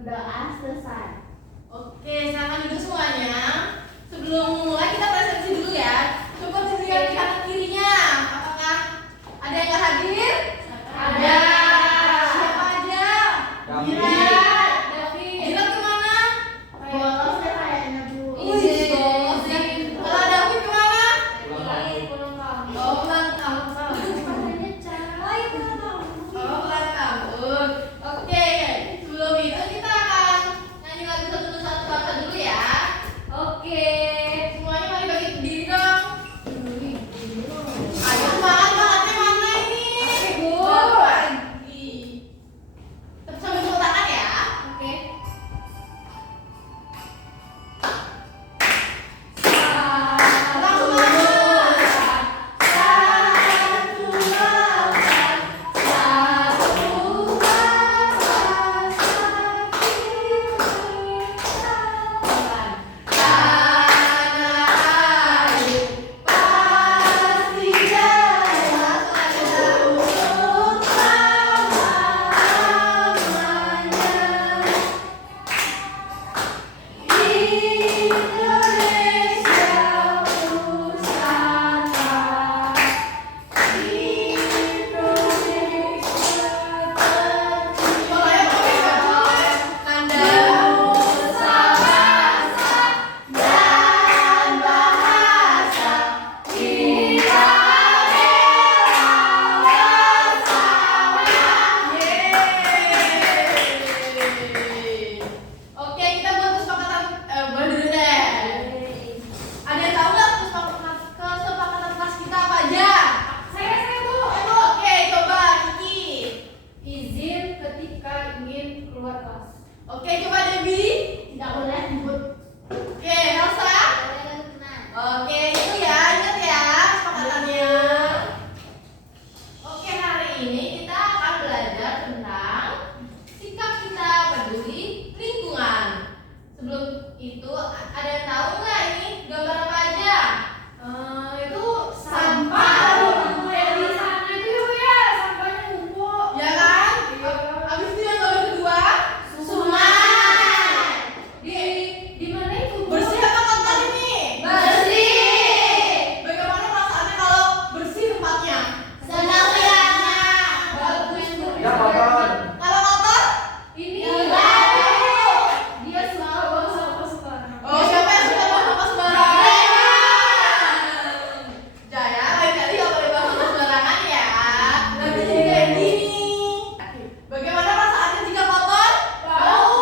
Berdoa selesai. Oke, silakan duduk semuanya. Sebelum mulai kita presentasi dulu ya. Coba dilihat di kanan kirinya. Apakah ada yang nggak hadir? Ada. Siapa aja? Jirat. Jirat kemana? Bolos ya kayaknya, Bu. Izin. Kalau David kemana? Pulang kampung. Oh, pulang kampung. Oh, pulang kampung. Oke, sebelum itu kita akan nyanyi lagu satu bangsa dulu ya. Oke. Semuanya mari bagi diri dong. Ayo semangatnya mana ini? Bu. Lagi. Sambil tepuk tangan ya. Oke. Langsung Oke, kita buat kesepakatan boleh dulu deh. Ada yang tahu nggak kesepakatan kelas kita apa aja? Saya Bu. Oke, coba Kiki. Izin ketika ingin keluar kelas. Oke, coba Debbie. Tidak boleh ribut. Oke, Elsa. Oke, itu ya, ingat ya kesepakatannya. Oke, hari ini kita akan belajar tentang sikap kita peduli lingkungan. Sebelum itu, ada yang tahu nggak ini gambar apa aja? Itu sampah. Yang di sana itu ya, sampahnya numpuk. Ya kan? Habis itu yang gambar kedua, sungai. Di mana itu? Bu? Bersih apa kotor ini? Bersih. Bagaimana perasaannya kalau bersih tempatnya? Senang ya. Bagus Bu. Ya, kotor. Kalau kotor? Ini Enggak. dia suka buang sampah sembarangan. Oh, siapa yang suka buang sampah sembarangan? Jaya, lain kali nggak boleh buang sampah sembarangan ya. Nanti jadi kayak gini. Bagaimana perasaannya jika kotor? Bau.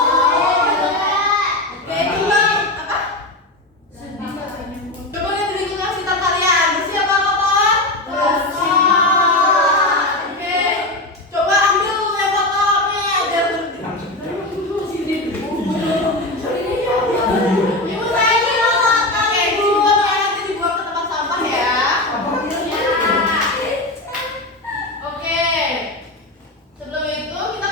Kayak gini. Apa? Sedih rasanya Bu. Coba lihat di lingkungan sekitar kalian. Bersih apa kotor? Bersih. Oke. Coba ambil yang kotornya biar Ibu saya ini loh kotor. Oke, semuanya nanti dibuang ke tempat sampah ya. Oke. Sebelum itu kita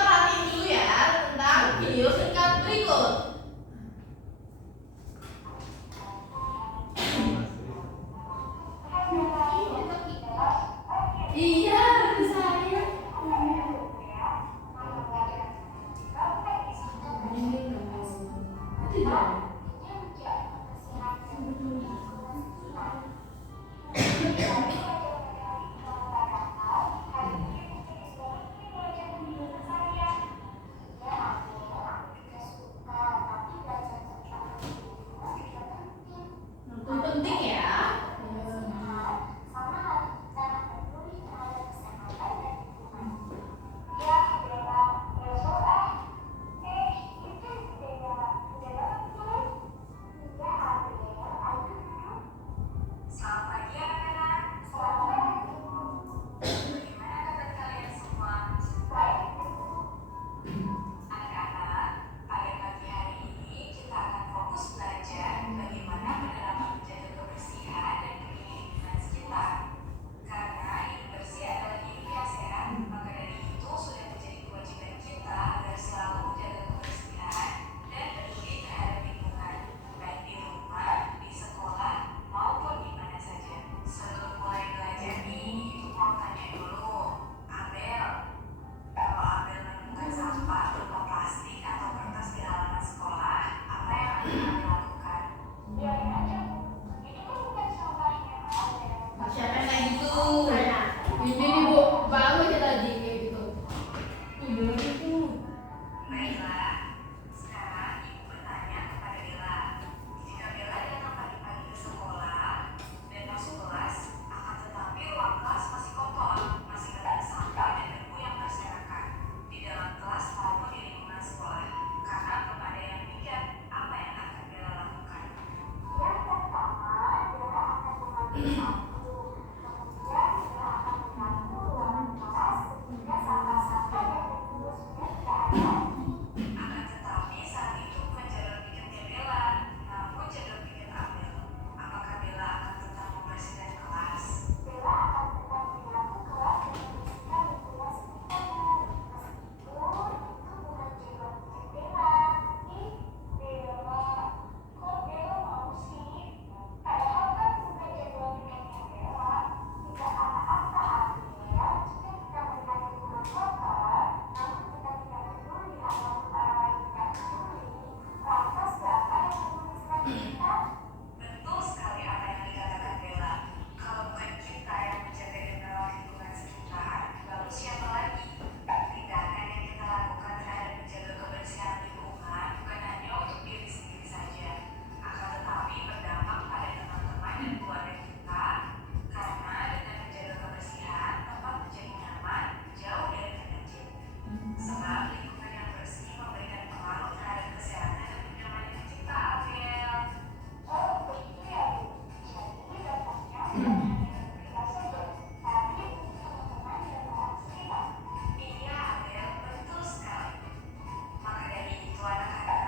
Oke,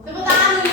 tepuk tangan.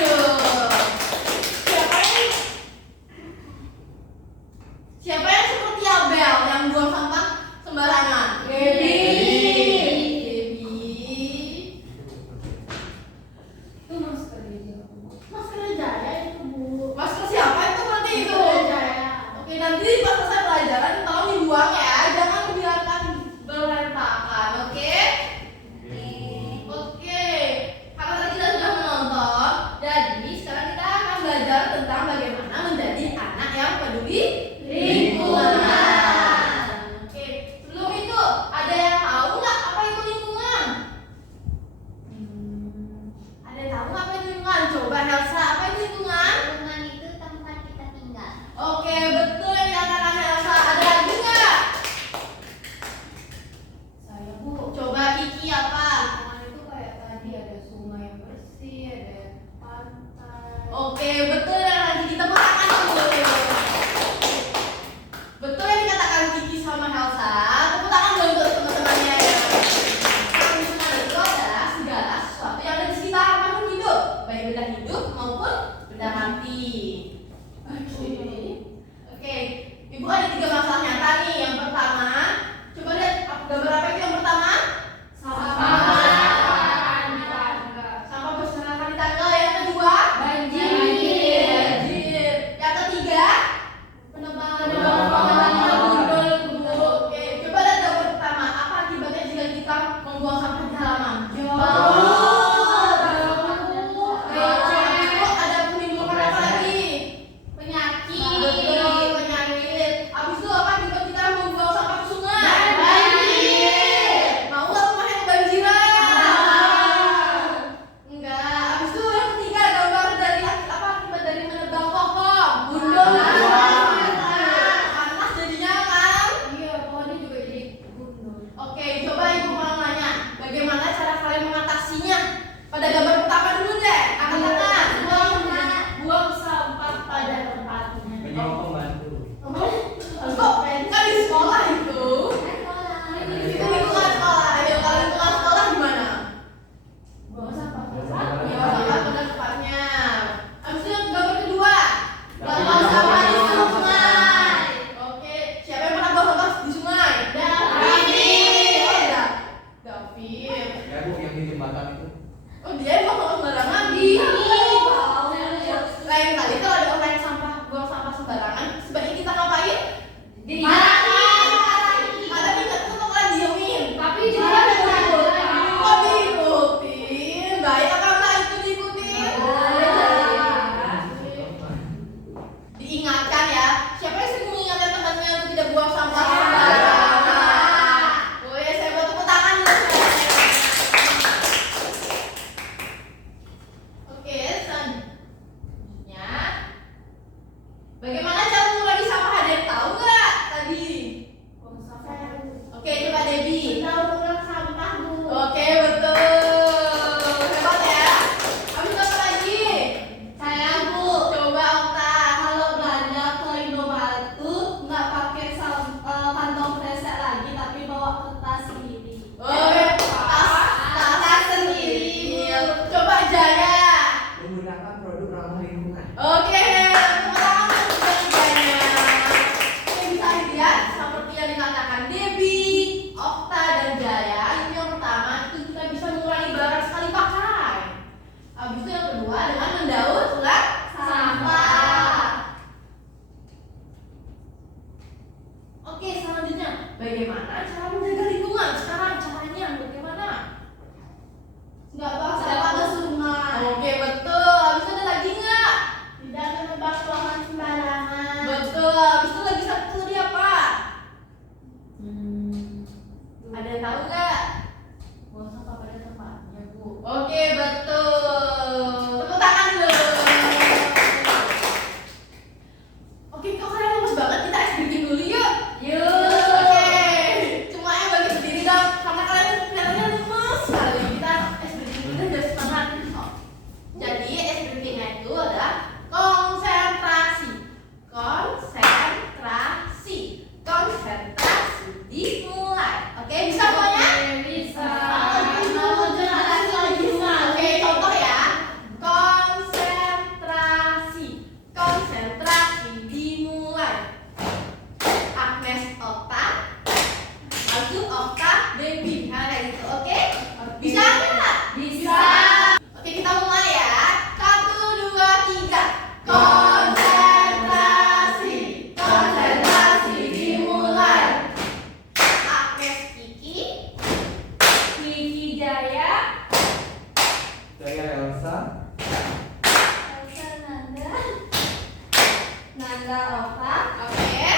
Okta. Oke.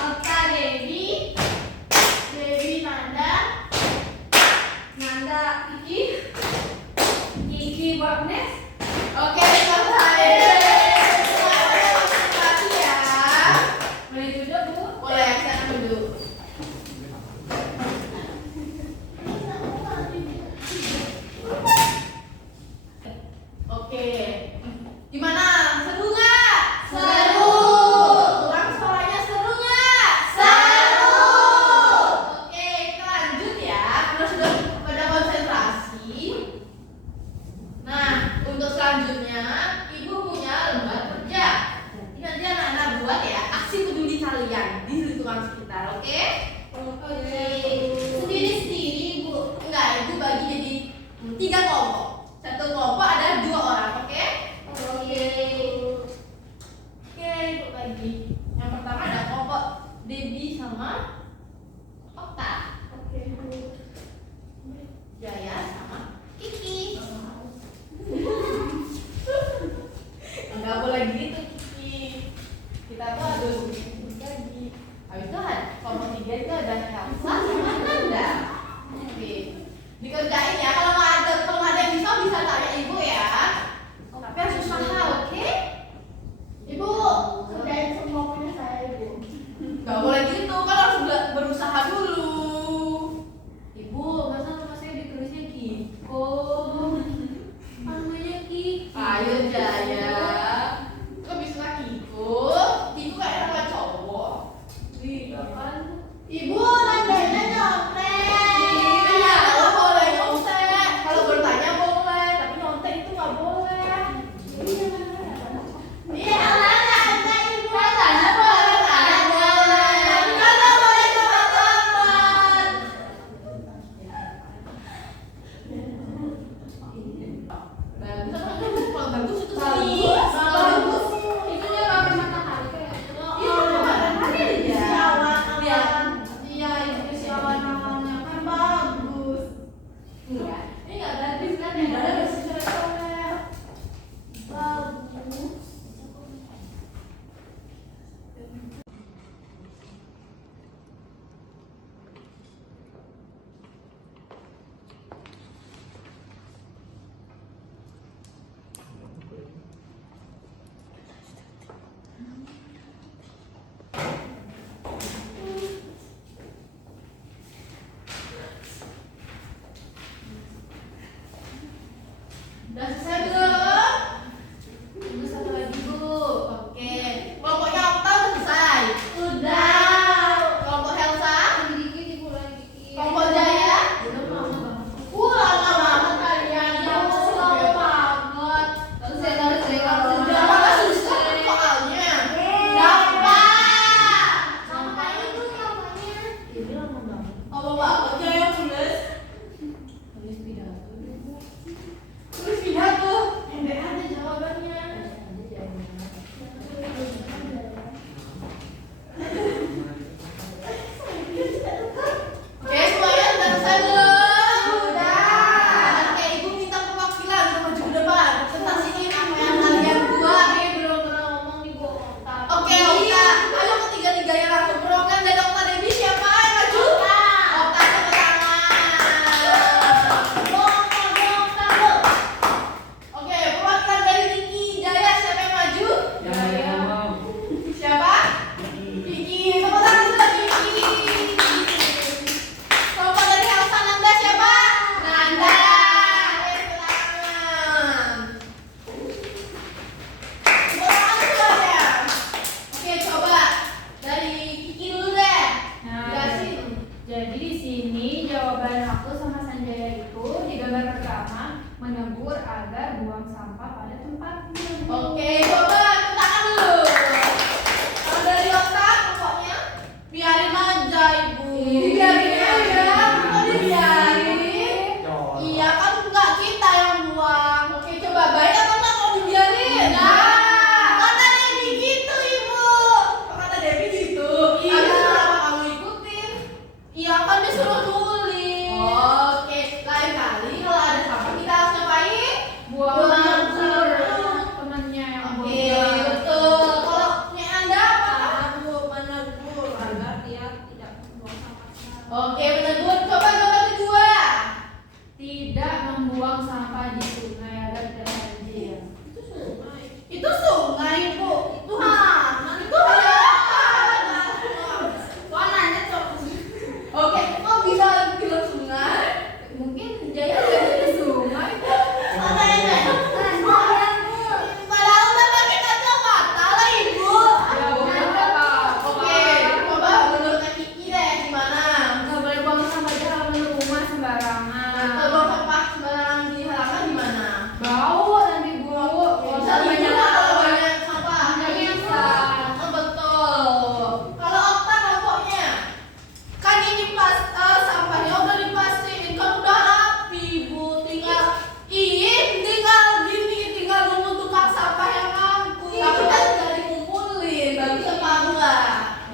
Okta Dewi. Dewi Nanda. Nanda Kiki. Kiki Bagnes. Oke, selesai. Selamat konsentrasi ya. Boleh duduk, Bu? Boleh, silakan duduk. Oke. Gimana? Seru nggak? Seru. Ulang suaranya seru nggak? Seru. Oke, kita lanjut ya. Kalau sudah pada konsentrasi. Nah, untuk selanjutnya, Ibu punya lembar kerja. Ini nanti anak-anak buat ya aksi peduli kalian di lingkungan sekitar, oke? Oke. Sendiri-sendiri, Ibu. Enggak, Ibu bagi jadi 3 kelompok. Satu kelompok ada 2 orang, oke? Oke. Oke, Ibu bagi. Yang pertama ada kelompok Debbie sama Okta. Oke, Bu. Jaya sama Kiki. Enggak boleh gitu, Kiki. Kita tuh harus berbagi. Habis itu kelompok 3 itu ada Elsa sama Nanda. Oke. Dikerjain ya. Kalau nggak ada yang bisa tanya Ibu ya. Tapi harus usaha, oke? Ibu, Kerjain semua punya saya, Ibu. nggak boleh gitu. Kan harus berusaha dulu. Ibu, masa nama saya ditulisnya Kiko? Namanya Kiki. Ayo Jaya. Lebih suka Kiko. Kiko kayak nama cowok. Iya kan? Ibu, nandanya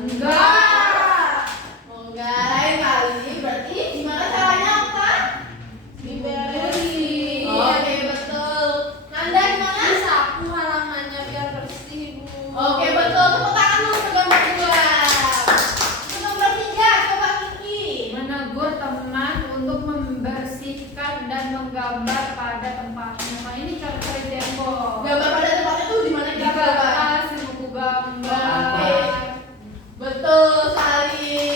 Enggak. Oh, enggak, lain kali. Berarti gimana caranya, Okta? Dibersihin. Oke, betul. Nanda gimana? Disapu halamannya biar bersih, Bu. Oke, betul. Tepuk tangan dulu untuk gambar 2. Untuk nomor 3, coba Kiki. Menegur teman untuk membersihkan dan menggambar pada tempatnya. Nah, ini cara-cara di tembok. Gambar pada tempatnya tuh di mana Di kita gambar? kertas, di buku gambar. Oke. Betul sekali.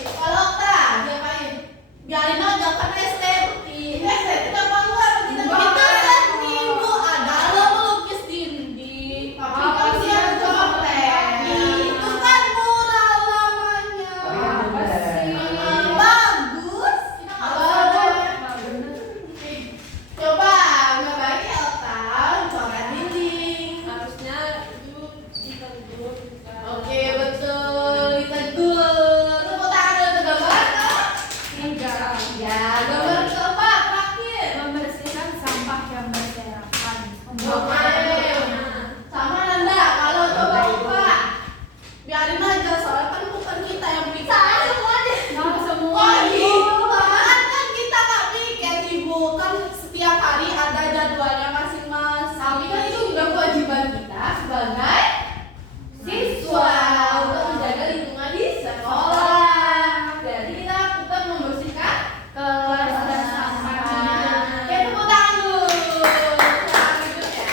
Kalau Okta, diapain? Biarin aja kan estetik. Estetik apa enggak? Kita bikin estetik, Bu. Ada lo melukis dinding. Tapi Apa kan sih dia yang coret. Itu kan mural namanya. Apa sih? Bagus. Kita nggak boleh. Nah, bener. Coba nggak baik ya Okta, coret dinding. Harusnya itu ditegur. Oke, betul. Ditegur. Tepuk tangan untuk gambar ke? Enggak. Ya, gambar keempat terakhir. Membersihkan sampah yang berserakan. Oke. Sama Nanda, kalau coba lupa, biarin aja soalnya kan bukan kita yang bikin. Saya semuanya. Nah, semua Oh gitu, kan kita nggak bikin ibu, kan setiap hari ada jadwalnya masing-masing. Tapi kan itu udah kewajiban kita sebagai siswa untuk menjaga lingkungan di sekolah. Jadi kita tetap membersihkan kelas dan sampahnya. sampahnya. Oke, tepuk tangan dulu. Sekarang lanjut ya.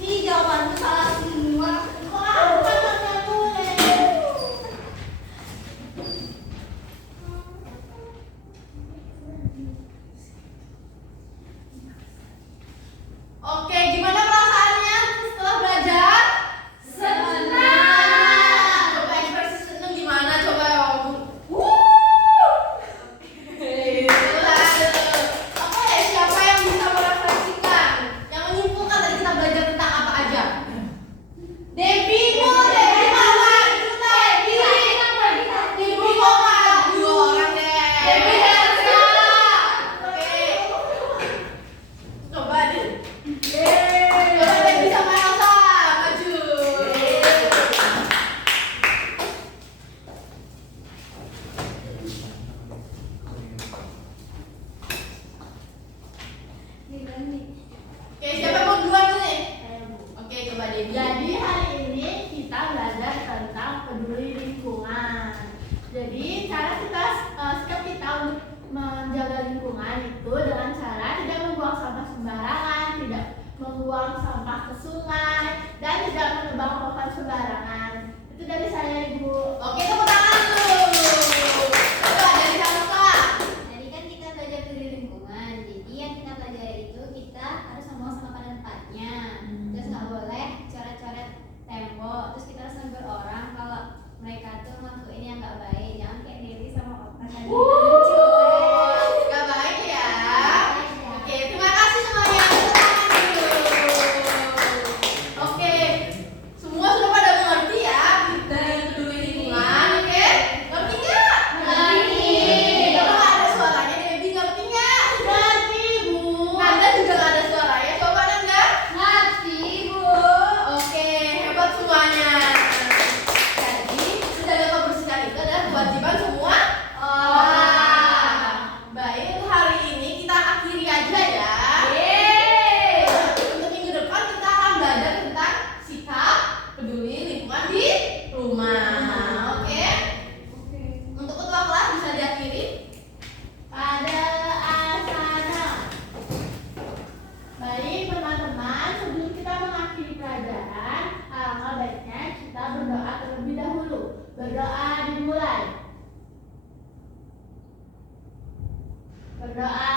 Ini jawabannya salah semua. Wah, tangannya boleh. Oke, gimana perasaannya setelah belajar? Senang. Coba ekspresi senang gimana? Coba Om. Oke, siapa yang bisa merefleksikan? Yang menyimpulkan tadi kita belajar tentang apa aja? Debbie, Bu. Debbie mana? Debbie kok malah 2 orang deh. Debbie Elsa. Oke. Coba deh. Coba Debbie sama Elsa maju. Oke, siapa yang mau duluan nih? Oke, coba Debbie. Jadi hari ini kita belajar tentang peduli lingkungan. Jadi cara kita sikap kita untuk menjaga lingkungan itu dengan cara tidak membuang sampah sembarangan, tidak membuang sampah ke sungai, dan tidak menebang pohon sembarangan. Itu dari saya, Ibu. Oke, tepuk tangan dulu. Coba dari siapa, Kak? Tadi kan kita belajar peduli lingkungan, jadi yang kita pelajari itu kita harus membuang sampah pada tempatnya. Terus nggak boleh coret-coret tembok. Terus kita harus negur orang kalau mereka tuh ngelakuin yang nggak baik. Jangan kayak Dewi sama Okta tadi. Gak baik ya. Oke, terima kasih semuanya. Tepuk tangan dulu. Oke, semua sudah pada mengerti ya dari peduli lingkungan. Oke, ngerti nggak? Ngerti. Kalau nggak ada suaranya, Debbie ngerti nggak? Ngerti, Bu. Nanda juga nggak ada suaranya. Coba Nanda. Ngerti, Bu. Oke, hebat semuanya. Jadi, menjaga kebersihan itu adalah kewajiban semua orang. Baik, untuk hari ini kita akhiri aja ya. Untuk minggu depan kita akan belajar tentang sikap peduli lingkungan di rumah. Oke? Untuk ketua kelas bisa diakhiri. Pada asana. Baik teman-teman, sebelum kita mengakhiri pelajaran, alangkah baiknya kita berdoa terlebih dahulu. Berdoa dimulai. Berdoa